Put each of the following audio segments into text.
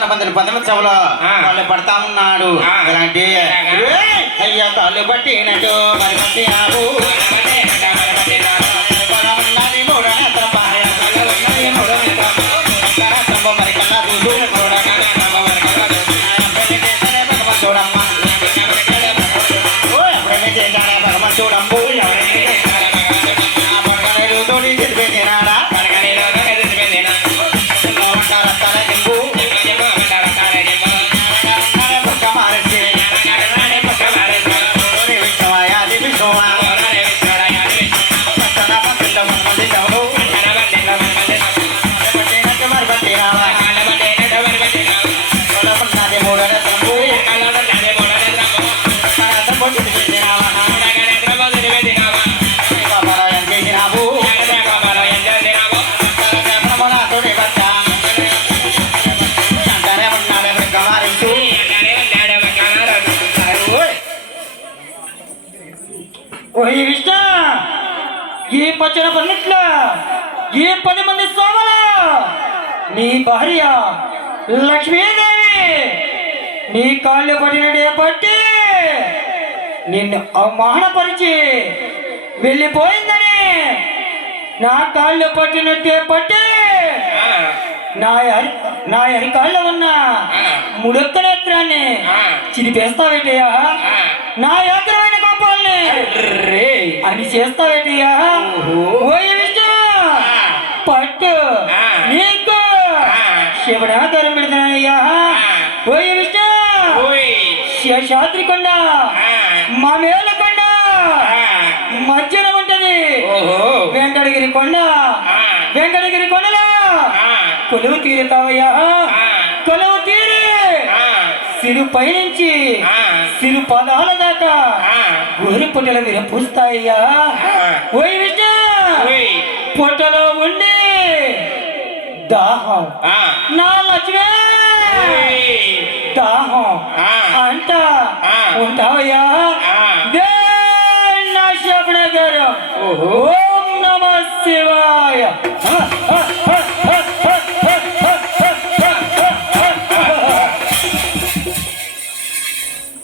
పంతొమ్మిది సభలో వాళ్ళు పడతా ఉన్నాడు. ఇలాంటి అయ్యా కాళ్ళు పట్టినట్టు మరి పట్టి ఆవు మరి కన్నా చూడమ్మా ఎప్పుడైనా చేశాడా భగవాన్ చూడమ్ము తోడి తెలిపేనాడా ఈ పచ్చని పన్నెట్లో ఈ 10 మంది సోమలు నీ భార్య లక్ష్మీదేవి నీ కాళ్ళు పడినడే పట్టి నిన్ను అవమానపరిచి వెళ్ళిపోయిందని నా కాళ్ళు పట్టినట్టే పట్టి నా అరికాళ్ళు ఉన్న ముడొక్క నేత్రాన్ని చిరిపేస్తావేటయ్యా, నా యాత్రమైన కోపాలని అని చేస్తావేటయ్యా. పట్టు నీకు శివనాధారం పెడతానయ్యా. ఓయ్ విష్ణు శేషాద్రి కొండ మా మేలకొండ మధ్యన ఉంటది వెంకటగిరి కొండ. వెంకటగిరి కొండలో కొలువు తీరుతావయ్యా. కొలువు తీరి సిరు పైనుంచి సిరు పాదాల దాకా ఊరి పుట్టల మీద పూస్తాయ్యా. ఓయ్ విష్ణు పుట్టలో ఉండి దాహం నా లక్ష్మే దాహం అంట ఉంటావయ్యా. నా శబణ గారు ఓం నమ శివాయ.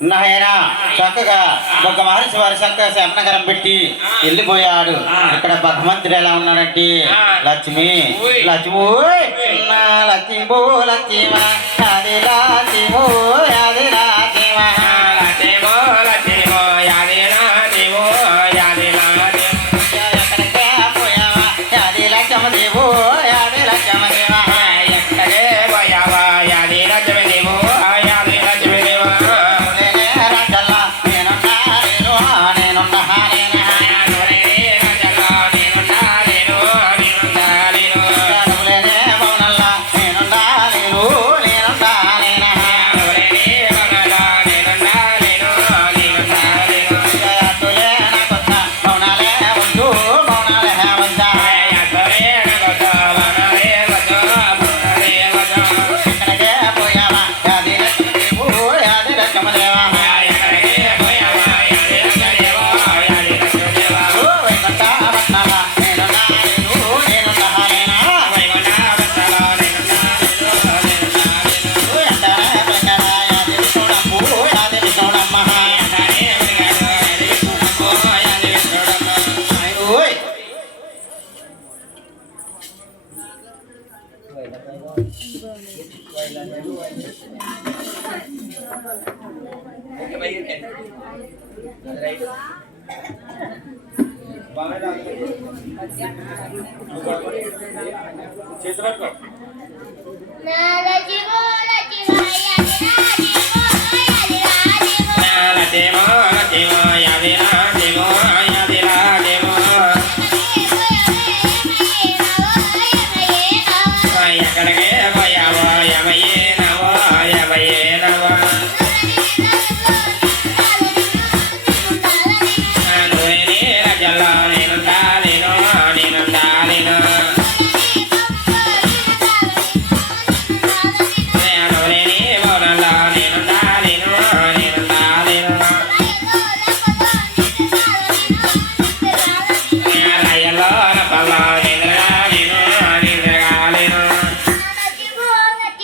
నాయనా చక్కగా ఒక మహర్షి వారి చక్కగా శమనగరం పెట్టి వెళ్ళిపోయాడు. ఇక్కడ భగవంతుడు ఎలా ఉన్నాడంటే లక్ష్మి లక్ష్మీ నా లక్ష్మీ లక్ష్మీ అది లక్ష్మీ అది లక్ష్మీ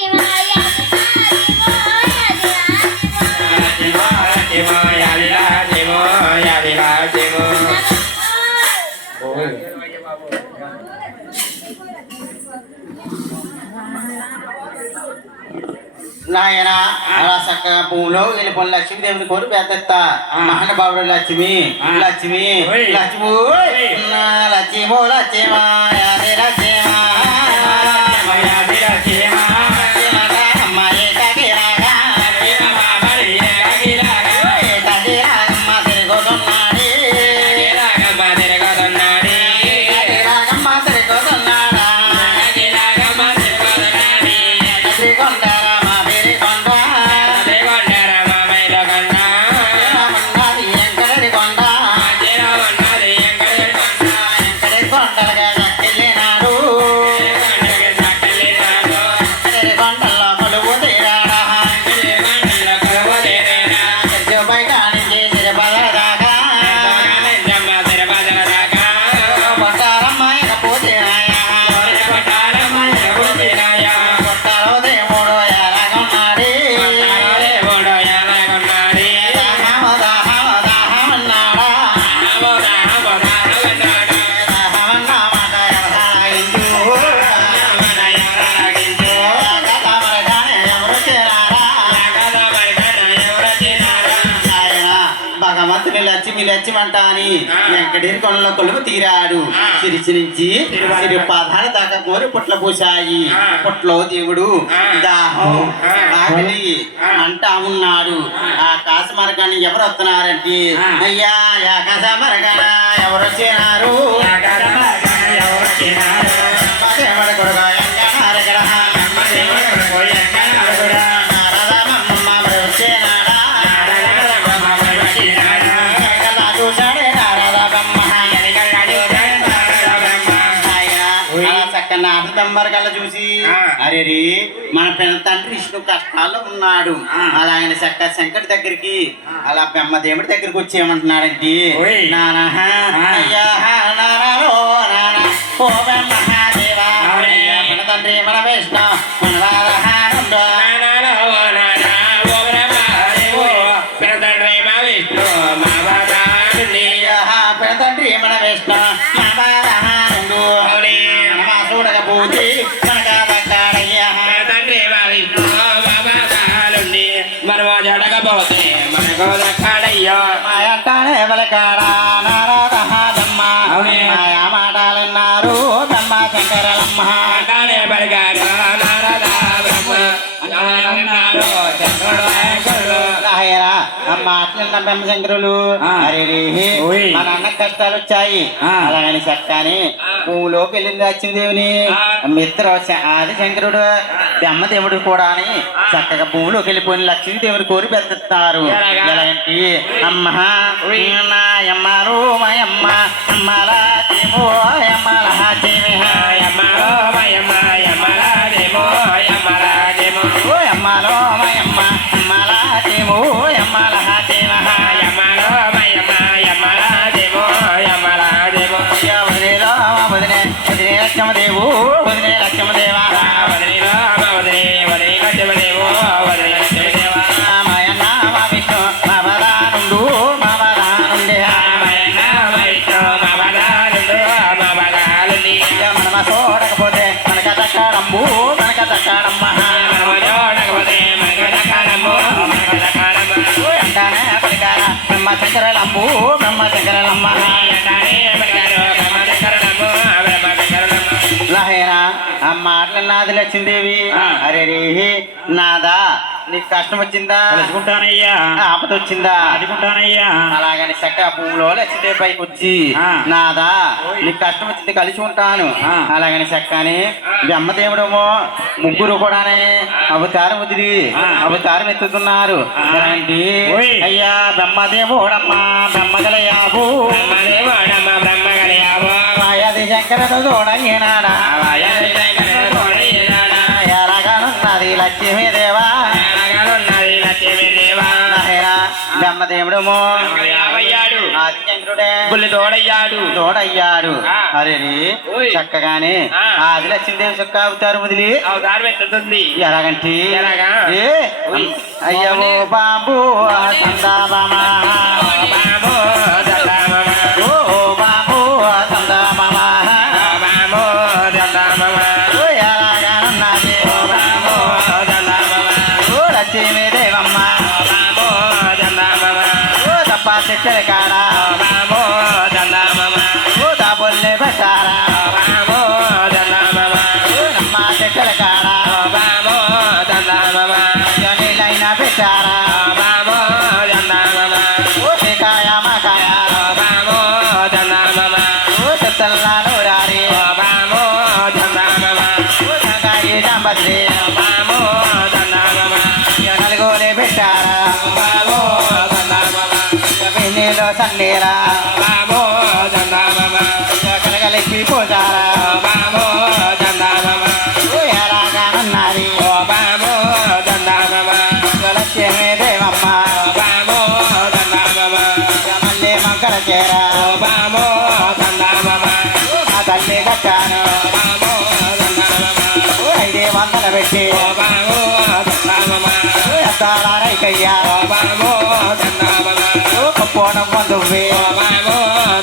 Bye. నాయన అలా చక్కగా భూమిలో వెళ్ళిపోయిన లక్ష్మీదేవిని కోరి పెద్ద మహానుభావుడు లక్ష్మి లక్ష్మి లక్ష్మి నా లక్ష్మో లక్ష్మా యాది లక్ష్మా లక్ష్మంట అని వెంకటేశ్వర కొండలో కొలువు తీరాడు సిరిచి నుంచి సిరి పాదాల దాకా కోరి పుట్ల పూసాయి పుట్లో దేవుడు దాహం ఆకలి అంటా ఉన్నాడు. ఆకాశ మార్గాన్ని ఎవరు వస్తున్నారంటే అయ్యా ఆకాశ మార్గాన ఎవరు వచ్చినారు కళ్ళ చూసి అరే రే మన పెద్ద తండ్రి విష్ణు కష్టాల్లో ఉన్నాడు. అలా ఆయన శంకర్ దగ్గరికి అలా బ్రహ్మదేవుడి దగ్గరికి వచ్చి ఏమంటున్నాడంటే నానా అయ్యా నానాలో నానా ఓ బ్రహ్మదేవా మన తండ్రి మన విష్ణు మన వారహానందో తండ్రి మన విష్ణు మన వారహానందు చూడకపోతే మనమో జడకపోతే మనకు దక్కడయ్యో మాయంటానే బలకాడా నారాదమ్మ మాయా మాటలున్నారు బ్రహ్మ శంకరలమ్మ అంటానే బలికాడా నారద బ్రహ్మ మాట్లాడిన బ్రహ్మశంకరులు అరే మన అన్న కష్టాలు వచ్చాయి అలాగని చక్కని పువ్వులోకి వెళ్ళింది లక్ష్మీదేవిని మిత్ర ఆది శంకరుడు బ్రహ్మదేవుడు కూడా అని చక్కగా పువ్వులోకి వెళ్ళిపోయిన లక్ష్మీదేవిని కోరి పెద్దన్నారు. ఎలాగంటే అమ్మ నాయమ్మరు మాయమ్మ అమ్మలాదేమో అమ్మలాదేమి అమ్మలో మాయమ్మ అమ్మలాదేమో అమ్మలాదేమో అమ్మలో మాయమ్మ అమ్మలాదేమో అమ్మలాదేమ అమ్మలో మాయమ్మ అమ్మలాదేమో అమ్మలాదేమో వదిలేలో వదిలే వదిలే లక్ష్మదేవు వదిలే లక్ష్మదేవా వదిలేలో వదిలే వదిలే లక్ష్మదేవో వదిలే లక్ష్మదేవా మాయన్న మా విష్ణు మా వదానుండు మా వదానుండే మాయన్న మా విష్ణు మా వదానుండు మా వదానుండి మనమ చూడకపోతే మనక దక్కడమ్ము మనక దక్కడమ్మ చూడకపోతే మనక దక్కడమ్ము మనక దక్కడమ్మ అంటానే పలికార బ్రహ్మ శంకరలమ్ము బ్రహ్మ శంకరలమ్మ అంటానే పలికారు బ్రహ్మ శంకరలమ్ము బ్రహ్మ శంకరలమ్మ లహేనా ఆ మాటలన్నాది లక్ష్మీదేవి అరే రే నాదా నీకు కష్టం వచ్చిందా తెలుసుకుంటానయ్యా ఆపద వచ్చిందా అడుగుంటానయ్యా అలాగని చక్క భూమిలో లక్ష్మీదేవి పైకి వచ్చి నాదా నీకు కష్టం వచ్చింది కలిసి ఉంటాను అలాగని చక్కని బ్రహ్మదేవుడేమో ముగ్గురు కూడానే అవతారం వదిలి అవతారం ఎత్తుతున్నారు. అలాంటి అయ్యా బ్రహ్మదేవుడమ్మా బ్రహ్మగలయాబు బ్రహ్మగలయాబు మాయాది శంకరతో చూడయ్యేనాడా ఎలాగనున్నది లక్ష్మీదేవా బ్రహ్మదేవుడేమో బుల్లి తోడయ్యాడు తోడయ్యాడు. అరే చక్కగానే ఆది లక్ష్మీదేవి చక్క అవతారం వదిలి అవతారం ఎత్తుతుంది. ఎలాగంటే అయ్యో బాబు సందామా ఓ బాబు సందామా ఎలాగనున్నది ఓ చెట్టెల కాడ బామో దండమమ దాబొల్లే పెట్టారా బామో దండమమ నమ్మ చెట్టెల కాడ బామో దండమమ నీళ్ళైనా పెట్టారా బామో దండమమ కాయ మాకాయ బామో దండమమ చెత్తల్లాను రారి బామో దండమమ కాయ జాంబద్రి బామో దండమమ నలుగురే పెట్టారా బామో దండమమ నీళ్ళు సన్నీరా బామో దండమమ కలగలిపి పోతారా బామో దండమమ ఎలాగానున్నది బామో దండమమ లక్ష్మీ దేవమ్మ బామో దండమమ మళ్ళీ మంకర చేరా బామో దండమమ ఆ తల్లి కట్టాను బామో దండమమ 500 పెట్టి బామో దండమమ రైకయ్యా బామో దండమమ పోనం పొందువి బామో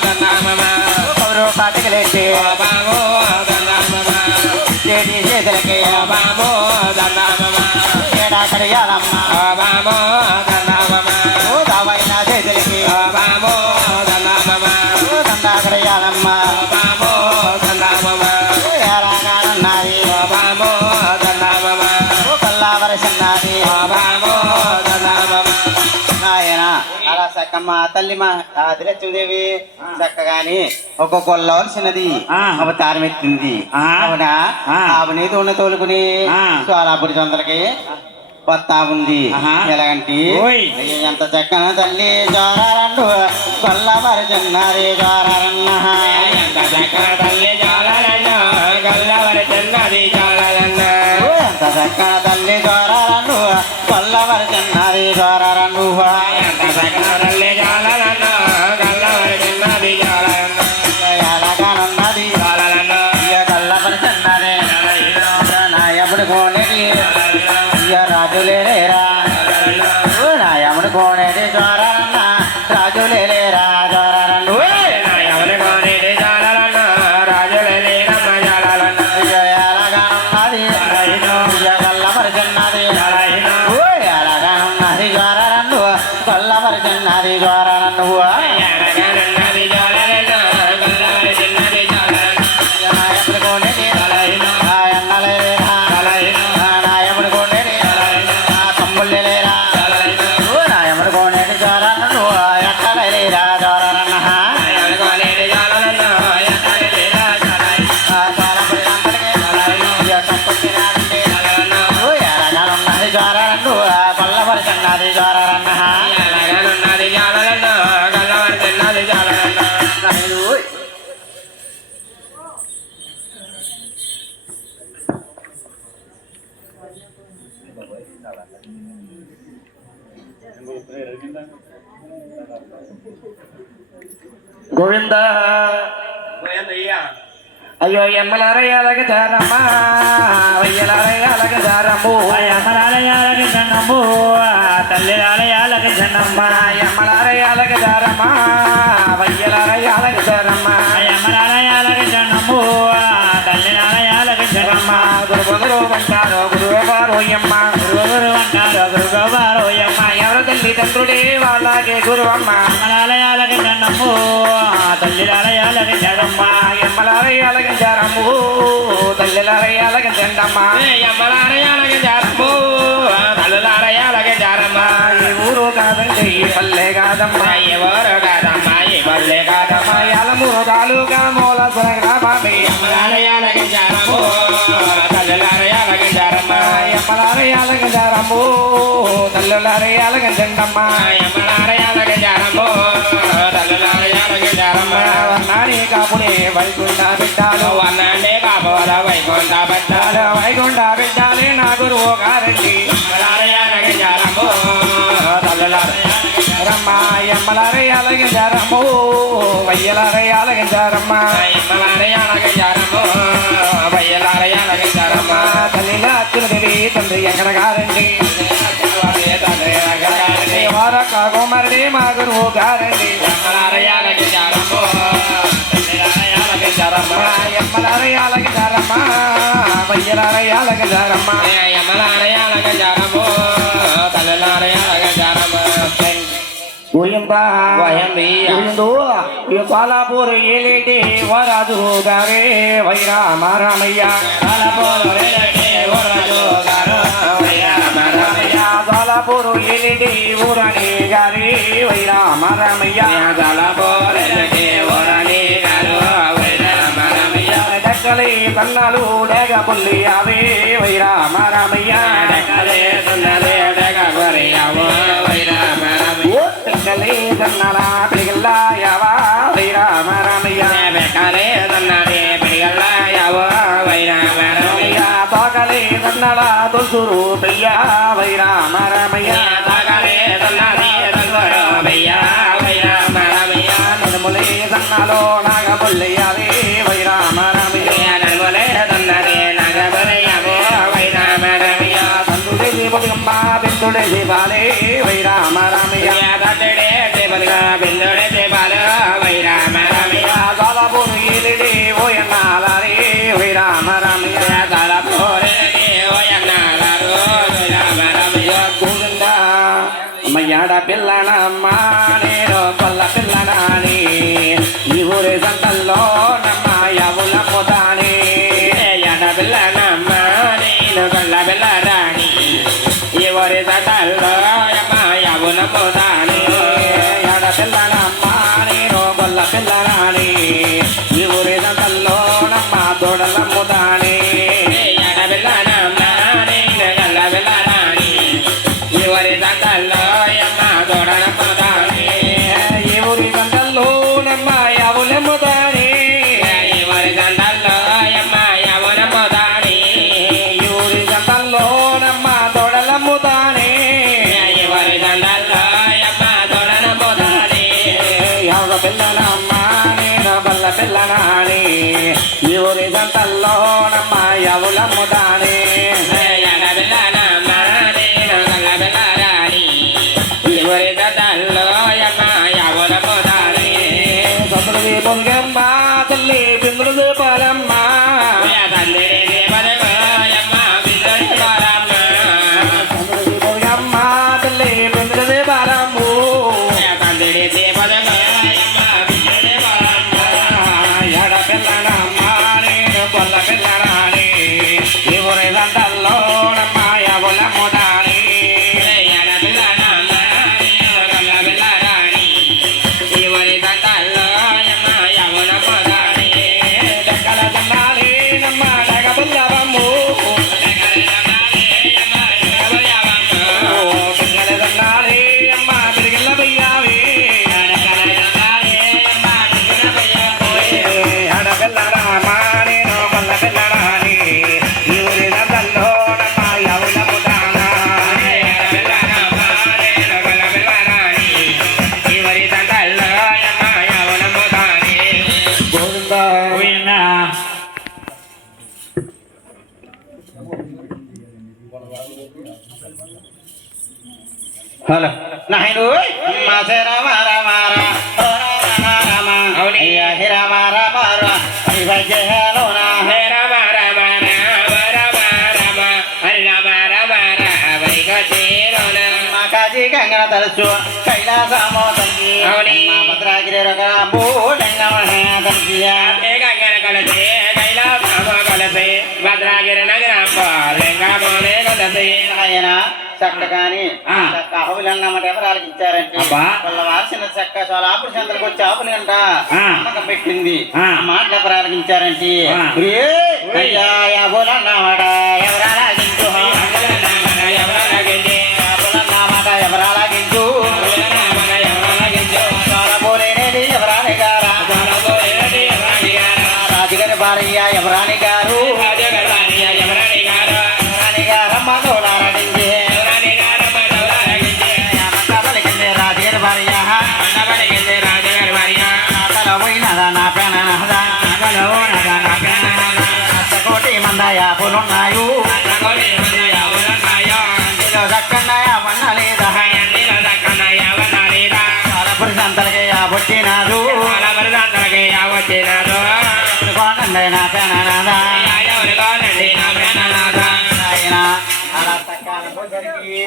దండమమ కౌరు కాటికలేసి బామో దండమమ చేతి చేతులకి బామో దండమమ ఏడా కడియాలమ్మ బామో దండమమ దావైన చేతులకి బామో దండమమ దండా కడియాలమ్మ బామో దండమమ ఎలాగానున్నది బామో దండమమ కల్లా వరసన్నది బామో దండమమ నాయన అలా చక్కమ్మ తల్లి మా లక్ష్మీదేవి చక్కగాని ఒక కొల్లవలసినది అవతారం ఎత్తింది అవునా ఆవుని తోడు తోలుకుని సోలాపురి చంద్రకి వస్తా ఉంది ఎలాగంటి ఎంత చక్కన తల్లి జోరారండు కొల్లవరచున్నది జోరారన్న తల్లి జాలన్న గల్లవరి చెన్నది జాలన్న ఎంత చక్కన తల్లి జోరారండు కొల్లవరచున్నది జోరారండు తల్లి జాలన్న గల్లవరి చెన్నది జాలన్న ఎలాగనున్నది జాలన్న కల్లవరచున్నది నాయముడు కోనేటి రాజులేరా నాయముడు కోనేటి జోరారన్న రాజులేరా జోరారండు ఎవరి కోరి జాలన్న రాజులే రమ్మ జాలన్న ఎలాగనున్నది కల్లవరచున్నది ఎలాగనున్నది జోరారండు కొల్లవరచున్నది జోరారండు ఎనగనున్నది జాలన్న గల్లవరి చెన్నది జాలన్న నాయముడు కోనేటి ఎన్నలేరా నాయముడు కోనేటి తమ్ముళ్ళేరా నాయముడు కోనేటి జోరారండు ఎక్కలేరా జోరారన్న ఎవరి కోరి జాలన్న జోరారండు కొల్లవరచున్నది జోరారన్న ఎనగనున్నది జాలన్న గల్లవరి చెన్నది జాలన్న గోవింద అయ్యో ఎమ్మలారయ్యాలకి జారమ్మ వయ్యలారయ్యాలకి జారమ్ము అమరాలయాలకి జనము తల్లిలాలయాలకి జనమ్మ ఎమ్మలారయ్యాలకి జారమ్మ వయ్యలారయ్యాలకి జారమ్మ అమరాలయాలకి జనము తల్లిలాలయాలకి జనమ్మ గురువులు అంటారు గురువుగారు అమ్మ గురువురు అంటారు గురుగారు యమ్మ ఎవరు తల్లిదండ్రుడే వాళ్ళకే గురువమ్మ అమరాలయాలకి జనము తల్లిలాలయాలకి జనమ్మ ఎమ్మలారయ్యాలకి జారమ్ము తల్లిలారయ్యాలకి జండమ్మ అమరాలయాలకి జనము తల్లిలాలయాలకి జనమ్మ ఈ ఊరు కాదండి ఈ పల్లె కాదమ్మ ఎవరు కాదమ్మా ఈ బల్లే కాదమ్మా యాలమూరు తాలూకా మూల గ్రామమే అమరాలయాలకి జనము తల్లిలాలయాలకి జనమ్మ ఎమ్మలారయ్యాలకి జారమ్ము తల్లిలారయ్యాలకి జండమ్మ అమరాలయాలకి జనము తల్లిలాలయాలకి జనమ్మ వర్ణాని కాపునే వైకుంఠ బిడ్డాలు వన్నండే కాపోల వైకుంఠ బట్టాలు వైకుంఠ బిడ్డాలే నా గురువు గారండి అమరాలయాలకి జనము తల్లిలాలయాలకి రమ్మ ఎమ్మలారయ్యాలకి జారమ్ము వయ్యలారయ్యాలకి జారమ్మ అమరాలయాలకి జనము బయ్యలాలయాలకి జనమ్మ తల్లిలా అచ్చునదేవి తండ్రి ఎక్కడ గారండి వారక కుమారుడే మా గురువు గారండి అమరాలయాలకి జనము తల్లిలాలయాలకి జనమ్మ ఎమ్మలారయ్యాలకి జారమ్మ వయ్యలారయ్యాలకి జారమ్మ అమరాలయాలకి జనము తల్లిలాలయాలకి జనమ్మ గోయం గోవిందా ఈ సోలాపూర్ ఏలేటి వరాజు గారే వైరామ రామయ్య సోలాపూర్ ఏలేటి ఊరని గారి వైరామ రామయ్య డక్కలే కన్నాలు డేగ పుల్లి అవే వైరామ రామయ్య డక్కలే కన్నాల పిడిగల్లాయవా వైరామ రామయ్య తోకలే కన్నాల తొలుసురు పెయ్యా వైరామ రామయ్య నడుములే కన్నాలో నాగపుల్లి అవే వైరామ రామయ్య తండ్రుడేసి బతుకమ్మ బిందుడేసి బాలే వైరామ రామయ్య సోలాపూర్ ఏలిడి ఓయన్నాలే వైరామ రామయ్య గోవిందా అమ్మయ్యాడ పిల్లనమ్మ నేను కొల్ల పిల్లనాని ఈ ఊరి సంతల్లో నమ్మ యవులమ్ముతాని ఎడ పిల్లనమ్మ నేను కొల్ల పిల్లరాని ఈ ఊరి సంతల్లో నమ్మ యవులమ్ముతాని ఎడ పిల్లనమ్మ నేను కొల్ల పిల్లరాని ఈ ఊరి సంతల్లో నమ్మ దొడలమ్ముతాని ఎడ పిల్లనమ్మ నేను కొల్ల పిల్లరాని ఈ ఊరి సంతల్లో నమ్మ దొడలమ్ముతాని ఈ ఊరి సంతల్లో నమ్మ యవులమ్ముతాని ఈ ఊరి సంతల్లో నమ్మ యవులమ్ముతాని ఈ ఊరి సంతల్లో నమ్మ దొడలమ్ముతాని ఈ ఊరి సంతల్లో నమ్మ దొడలమ్ముతాని ఎవరు పిల్లనమ్మ నేను బల్ల పిల్లనాని ఈ ఊరి సంతల్లో నమ్మ యవులమ్ముతాని ఎడ పిల్లనమ్మ నేను బల్ల పిల్లరాని ఈ ఊరి సంతల్లో నమ్మ యవులమ్ముతాని సతులది పొంగమ్మ తల్లి బిందుడు పాలమ్మ సతులది పొంగమ్మ తల్లి బిందుడు పాలమ్ము ఎడ పిల్లనమ్మ నేను కొల్ల పిల్లరాని ఈ ఊరి సంతల్లో నమ్మ యవులమ్ముతాని ఎడ పిల్లనమ్మ నేను కొల్ల పిల్లరాని ఈ ఊరి సంతల్లో నమ్మ యవులమ్ముతాని డక్కల జన్నాలి నమ్మ డగబుల్లవమ్ము పిల్లల జన్నాలి అమ్మ పిరిగిల్ల బయ్యావి ఆడపిల్లరామ నేను మల్ల పిల్లరాని ఈ ఊరి సంతల్లో నమ్మ యవులమ్ముతానా ఆడపిల్లరామ నేను మల్ల పిల్లరాని ఈ ఊరి సంతల్లో నమ్మ యవులమ్ముతాని గోవిందా హలో నాయను మాసే రామ రామ రామ అయ్యా హే రామ రామ మాకాజీ గంగన తరచు కైలాసమో తల్లి భద్రాగిరి భద్రాగిరి నగరం ఆయన చక్కగాని చక్క ఆవులన్నమాట ఎవరాలకి ఇచ్చారంటే వాళ్ళ వాసిన చక్క సోలాపూర్ సెంటర్కి వచ్చి ఆవులు అంట అమ్మకం పెట్టింది మాటలు ఎవరాలకి ఇచ్చారంటే ఆవులన్నమాట ఎవరాలగించు ఆవులన్నమాట ఎవరాలగించు సోలాపూరేది ఎవరాని గారా రాజుగారి భార్య ఎవరాని గారు ఎవరాని గారమ్మ దోలారడింది రాజుగారి భార్య నాతలో పోయినదా నా ప్రాణనాథా కోటి మందయా పులున్నాయు చక్కన్నయా వన్నలేదా సోలాపూర్ సంతలకి వచ్చినాడు నా ప్రాణనాథా ఆయన అలా చక్కగా జరిగి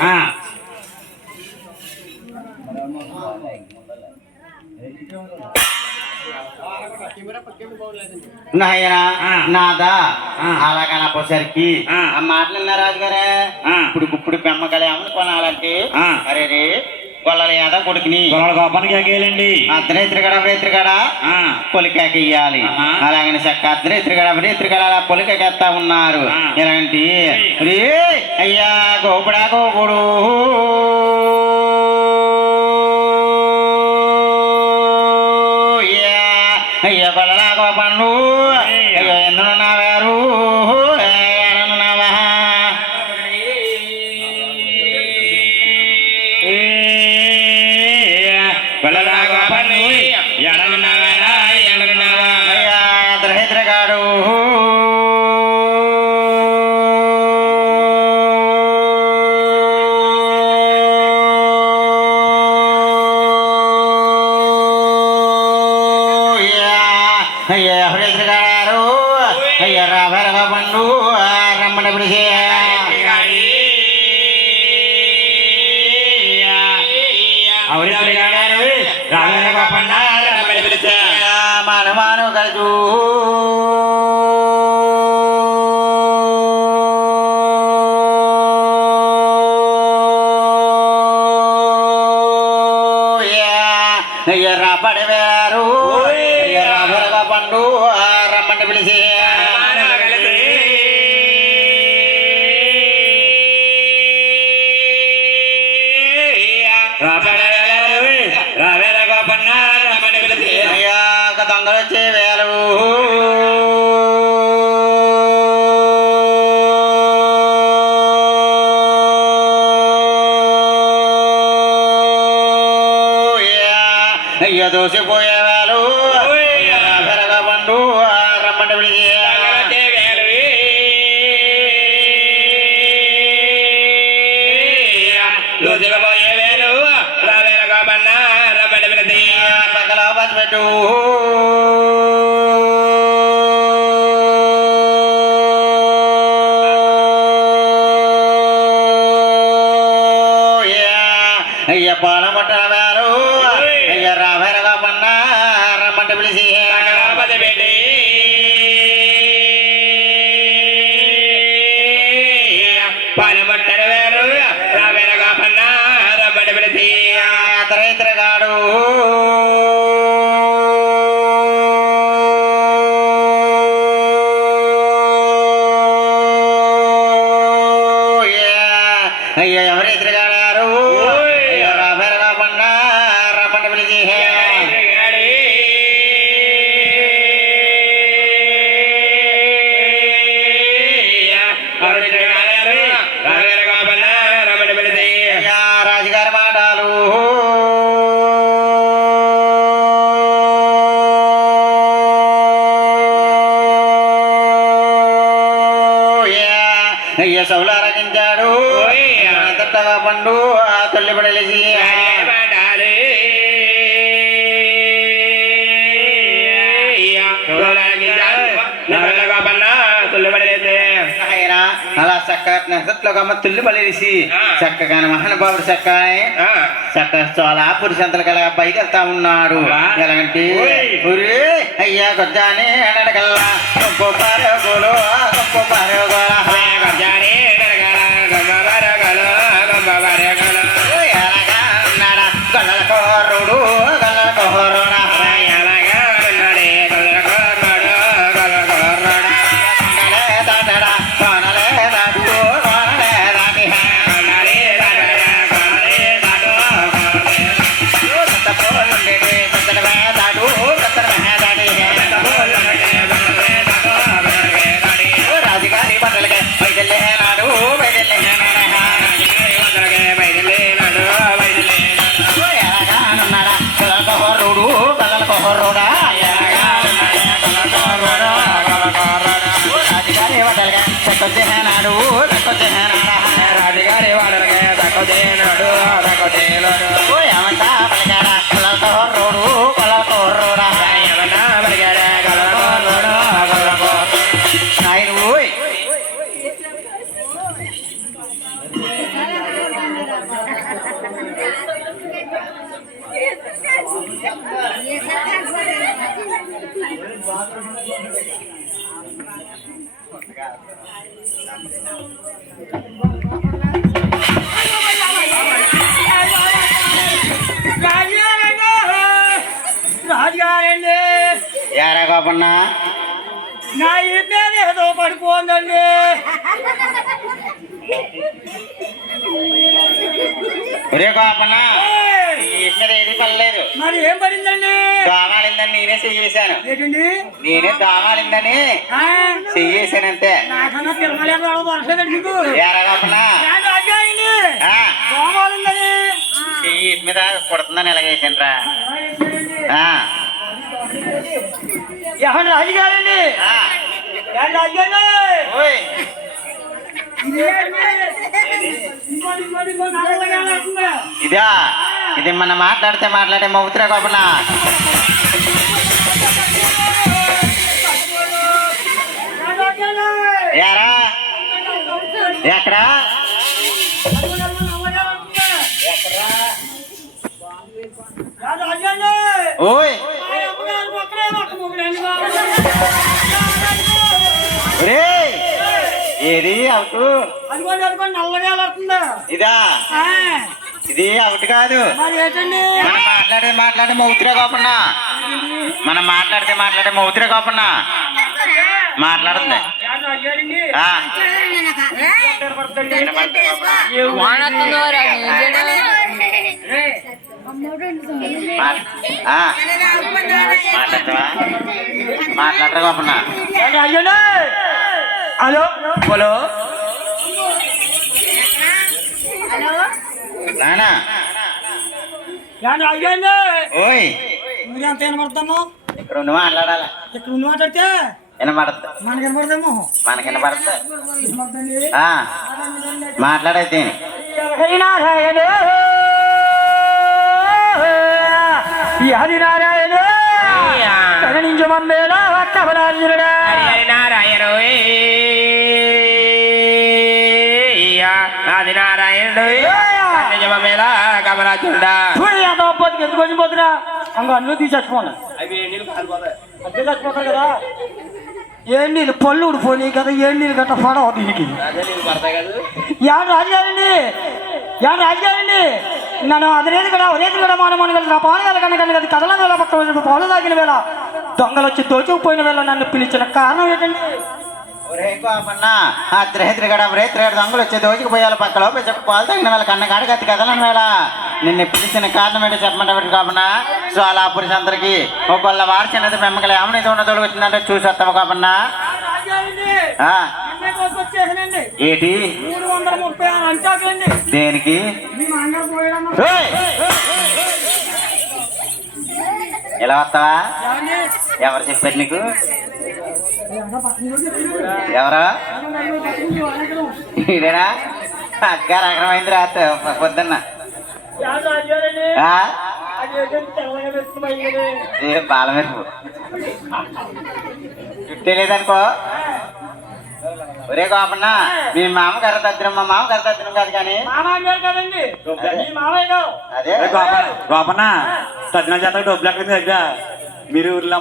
నాయనా ఆ. నాదా ఆ. అలాగనపోసరికి ఆ. ఆ మాటలు విన్నా రాజుగారే ఆ. ఇప్పుడు పెమ్మకలే అమలు కొనాలంటే ఆ. అరే రే గొల్లల యాద కొడుకుని గొప్పనికి ఎగేయాలండి అర్ధరేత్రిగడ పొలికాకి ఇయ్యాలి ఆహా. అలాగని చక్క అర్ధరేత్రిగడ అలా పొలికెత్తా ఉన్నారు ఆ. ఎలాంటి రే అయ్యా గోపుడా గోపుడు అయ్యో గొల్లలా గోపన్ను అయ్యో ఎందును నావారు ఏడను నావా అయ్యా అర్ధరేత్రిగాడు అయ్యా అర్ధరేత్రిగారు అయ్యా రాబెరగా పండు రమ్మని పిలిచే మాను కలచు ఎర్ర పడివేరు ఎర్ర పండు రమ్మంటే పిలిచి అయ్యా దొంగలు వచ్చే వేలు అయ్యో దోసిపోయే వేలు పెరగ పండు రమ్మంటే పిలిచి పక్కలో పచ్చిపెట్టు అయ్య పాల పట్టిన వేలు అయ్య రాబెరగా పన్న రమ్మంటే పిలిచి రైతుగాడు అయ్యో ఎవరైతుగాడారు అయ్యో రాబెరగా పన్న రమ్మంటే పిలిచి రాజుగారి మాటలు అయ్య సౌలు రచించాడు తట్టగా పండు తల్లి పడలేసి అలా చక్క నెసట్లోకమ్మ తుల్లి పడేసి చక్కగా మహానుభావుడు చక్క చక్క చోళాపురి సంతలు కల పైకి వెళ్తా ఉన్నాడు ఎలాగంటే ఊరే అయ్యా కొద్దాని అనడగల్లా గొప్ప పారగోలు గొప్ప పారగోల ఎలాగా ఉన్నాడా గొల్లల కోరుడు గొల్లల కోరుడా రాజుగారి బట్టలకే బయలుదేరాడు ఎలాగానున్నాడా గొల్లల కోరుడు గొల్లల కోరుడా రాజుగారి బట్టలకే తక్కువనాడు రాజుగారి వాడలకే తక్కువనాడు ఏమంటా పలికాడా గొల్లల కోరుడు గొల్లల కోరుడా రాజుగారండి యారా గోపన్న నా ఇంటి ఏదో పడిపోందండి ఒరే గోపన్న ఏది పడలేదు మరి ఏం పడిందండి దామాలిందని నేనే చెయ్యేశాను ఏంటండి నేనే దామాలిందని చెయ్యేశానంతే నాకన్నా తిరగలేదు వరసదండి మీకు యారా గోపన్న రాజుగారండి దోమాలుందని చెయ్యి మీద కుడుతుందని ఎలాగేసానురా ఎవరు రాజుగారండి రాజుగారు ఓయ్ ఇదా ఇది మనం మాట్లాడే మౌతురా గోపన్న యారా ఎక్కడా ఓయ్ ఏది అవుట్ నల్లగా వెళ్తుందా ఇదా ఇది అవుట్ కాదు మరి ఏంటండి మనం మాట్లాడే మౌతురా గోపన్న మనం మాట్లాడే మౌతురా గోపన్న మాట్లాడుతుంది మాట్లాడరా గోపన్న హలో హలో నానా రాజుగారండి ఓయ్ మీరు ఎంత వినపడతాము ఇక్కడ ఉండి మాట్లాడాలి ఇక్కడ ఉండి మాట్లాడితే వినపడద్దు మనకి వినపడదేమో మనకి వినపడద్దు మాట్లాడైతే హరినారాయణ హరినారాయణ కరణించు మమ్మేలా వట్టబరాజుడా నారాయణ ఆది నారాయణుడు నిజమేలా కమరాజుడా ఎందుకు పోతున్నా అంగ అన్ను తీసేసుకోండి అవి నీళ్ళు కాలిపోతాయి అదే చచ్చిపోతారు కదా ఏం నీళ్ళు పళ్ళు ఊడిపోయి కదా ఏం నీళ్ళు గట్ట పడవ దీనికి అదే నీళ్ళు పడతాయి కదా యాన్ రాజుగారండి నన్ను అదనేది కూడా ఒరేది కూడా మన నా పాలు వెళ్ళకండి కానీ అది కదల వేళ పక్క పాలు తాగిన వేళ దొంగలు వచ్చి దోచుకుపోయిన వేళ నన్ను పిలిచిన కారణం ఏంటండి రేత్రిగడ దొంగలు వచ్చే దోచుకుపోయాలి పక్కలో పాలు తాగిన వేళ కన్న కాడికి అతి కదలని వేళ నిన్ను పిలిచిన కారణం ఏంటో చెప్పమంటే కాపన్నా సో అలా పురుషు అందరికి ఒకళ్ళ వార్చినది మెమ్మకలు ఏమని ఉన్నదోళ్ళు వచ్చిందంటే చూసి వస్తావు కాపన్నా ఏంటి 336 అంటాకులండి దేనికి ఎలా వస్తావా ఎవరు చెప్పారు నీకు ఎవరు ఇదేనా అగ్గారు అగ్రమైంది రాత్రి పొద్దున్న బాలమెరుపు చుట్టేలేదనుకో ఒరే గోపన్న మీ మామ కర్రదద్రం మా మామ కర్రదద్రం కాదు కానీ అదే గోపన్న తగ్గిన చేత డబ్బులు ఎక్కడ దగ్గర మీరు ఊర్లో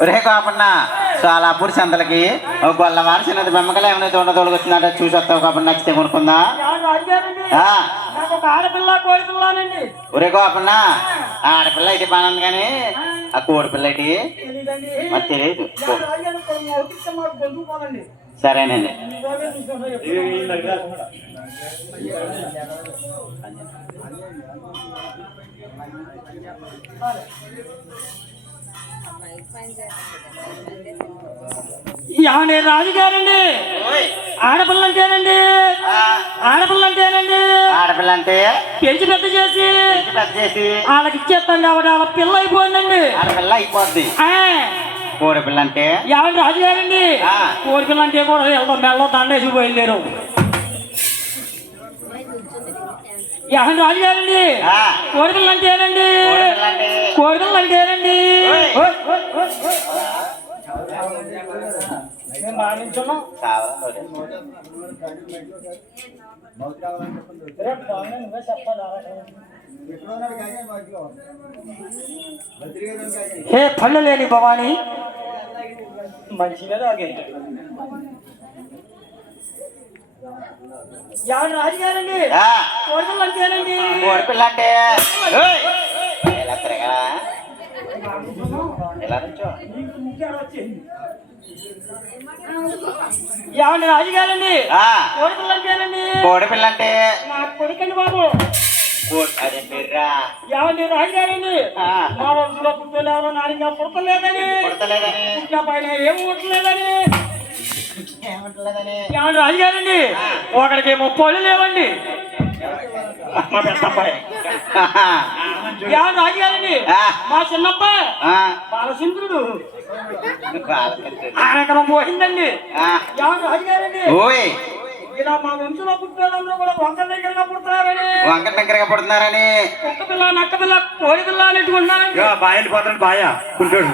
ఒరే గోపన్న సోలాపూర్ సంతలకి ఒక గొల్ల వారసినది బెమ్మకలు ఏమైనా తోడతోడుకు వచ్చిందంటే చూసి వస్తావు కాబట్టి నచ్చితే కొనుక్కుందా ఒరే గోపన్న ఆడపిల్ల అయితే బాగుంది కానీ ఆ కోడి పిల్ల అయితే మరి తెలియదు సరేనండి రాజుగారండి ఆడపిల్ల అంటేనండి ఆడపిల్ల అంటే పెంచి పెద్ద చేసి వాళ్ళకి ఇచ్చేస్తాం కాబట్టి వాళ్ళ పిల్ల అయిపోయిందండి ఆడపిల్ల అయిపోద్ది కోడి పిల్ల అంటే ఏమండి రాజుగారండి కోడి పిల్ల అంటే కూడా వెళ్దాం మెల్ల దండేసి బయలుదేరు ఏమండి రాజుగారండి కోడి పిల్ల అంటేనండి కోడి పిల్ల అంటేనండి మేము బాగా నించున్నాం. కావాలని రేపు బాగానే నువ్వే చెప్పాలి. హే పళ్ళు లేని భవాని మంచిగా తాగే ఎవరు రాజుగారండి కోరికలు అంతేనండి. కోడిపిల్ల అంటే ఓయ్! ఎలా తిరగా ఎలా నుంచో ఏమండి రాజుగారండి ఆ, కోరికలు అంతేనండి. కోడిపిల్ల అంటే నా కొడుకండి బాబు. అదే పేర్రా ఏమండి రాజుగారండి ఆ, మా వంశంలో పుట్టలేవో నాలుగు పుట్టలేదని పుడతలేదని పుట్టిన పైన ఏం పుట్టలేదని. ఏమంటలేదని ఏమండి రాజుగారండి ఒకడికి 30 లేవండి. మా పెద్దబ్బాయి ఏమండి రాజుగారండి ఆ, మా చిన్నబ్బాయి ఆ, బాలచంద్రుడు బాలచంద్రుడు. ఆయనకరం పోయిందండి. ఆ, ఏమండి రాజుగారండి ఓయ్ ఇలా మా వంశంలో పుట్టినందరూ కూడా వంక దగ్గరగా పుడతారని వంక దగ్గరగా పుడుతున్నారని కుక్క పిల్ల నక్క పిల్ల కోడి పిల్ల అనేట్టుకున్నారండి. బాగా వెళ్ళిపోతాడు బాయా కుంటాడు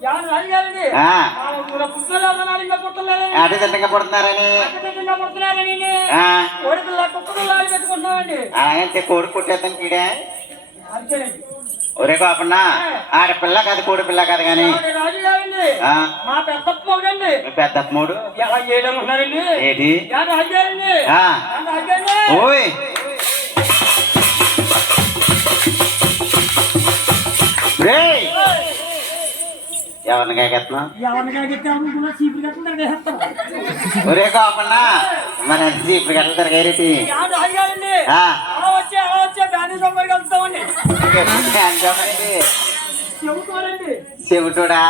ఏమండి రాజుగారండి ఆ, మా వంశంలో పుట్టలేదు ఇంకా పుట్టలేదని అటు తిట్టంగా పుడుతున్నారని అక్కడిగా పుడుతున్నారని ఆ, కోడి పిల్ల కుక్క పిల్ల అని పెట్టుకుంటున్నామండి. అలాగంటే కోడి పుట్టేద్దాం కీడే అంతేనండి. ఒరే కాకుండా ఆడపిల్ల కాదు కోడి పిల్ల కాదు కానీ ఏమండి రాజుగారండి ఆ, మా పెద్దప్ప మొగండి మీ పెద్ద మూడు ఎలా చేయడమన్నారండి. ఏది ఏమండి రాజుగారండి ఆ, ఏమండి రాజుగారండి ఓయ్ రేయ్ ఎవరిని కాకెత్తున్నావు ఎవరిని కాకెత్తామనుకున్నా చీపులు కట్టకుండా వేసేస్తాం. ఒరే కాకుండా మన ఇప్పుడు గట్ల తిరగేరేటి ఏమండి రాజుగారండి ఆ, అలా వచ్చే బ్యానీ సొమ్మరికి వెళ్తామండి. చెబుతారండి చెబుతుడా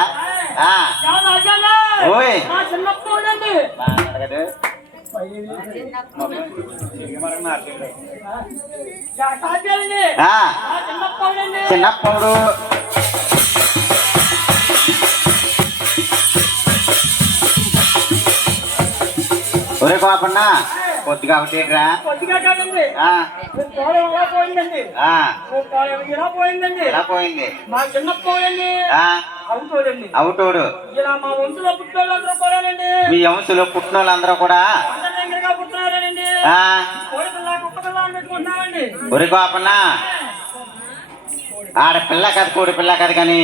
ఆ, ఏమండి రాజుగారు ఓయ్ మా చిన్నప్పుడండి బాగున్నాడు రాజుగారండి ఆ, మా చిన్నప్పుడండి చిన్నప్పుడు ఒరే కాకుండా కొద్దిగా ఒకటిరా కొద్దిగా కాదండి కోడి ఎలా పోయిందండి కోడి ఇలా పోయిందండి. ఎలా పోయింది మా చిన్నప్పుడండి ఆ, అవుతాడండి. అవుతోడు ఇలా మా వంశంలో పుట్టినోళ్ళందరూ కూడానండి మీ వంశులో పుట్టిన వాళ్ళందరూ కూడా అందరి దగ్గరగా పుట్టినారనండి. ఆ, కోడి పిల్ల కుక్క పిల్ల అన్నట్టుకుంటున్నామండి. ఒరి కాపన్నా ఆడపిల్ల కాదు కోడి పిల్ల కాదు కానీ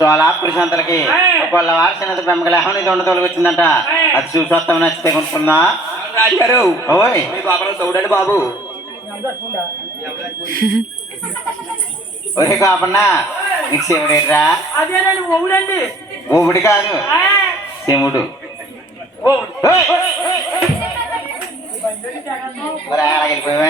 సోలాపురి సంతలకి ఒకళ్ళ వారసినది బెమ్మగల ఏమనేది ఉండదోళ్ళకి వచ్చిందంట. అది చూసి వస్తాం నచ్చితే కొనుక్కుందా రాజుగారు ఓయ్ మీ బాబాలో చూడండి బాబు. ఒరే కాపన్నా నీకు శివుడేట్రా అదేనండి ఒవుడండి. ఊపిడి కాదు శివుడు ఒవుడు ఓయ్! మరి అలాగెళ్ళిపోయావా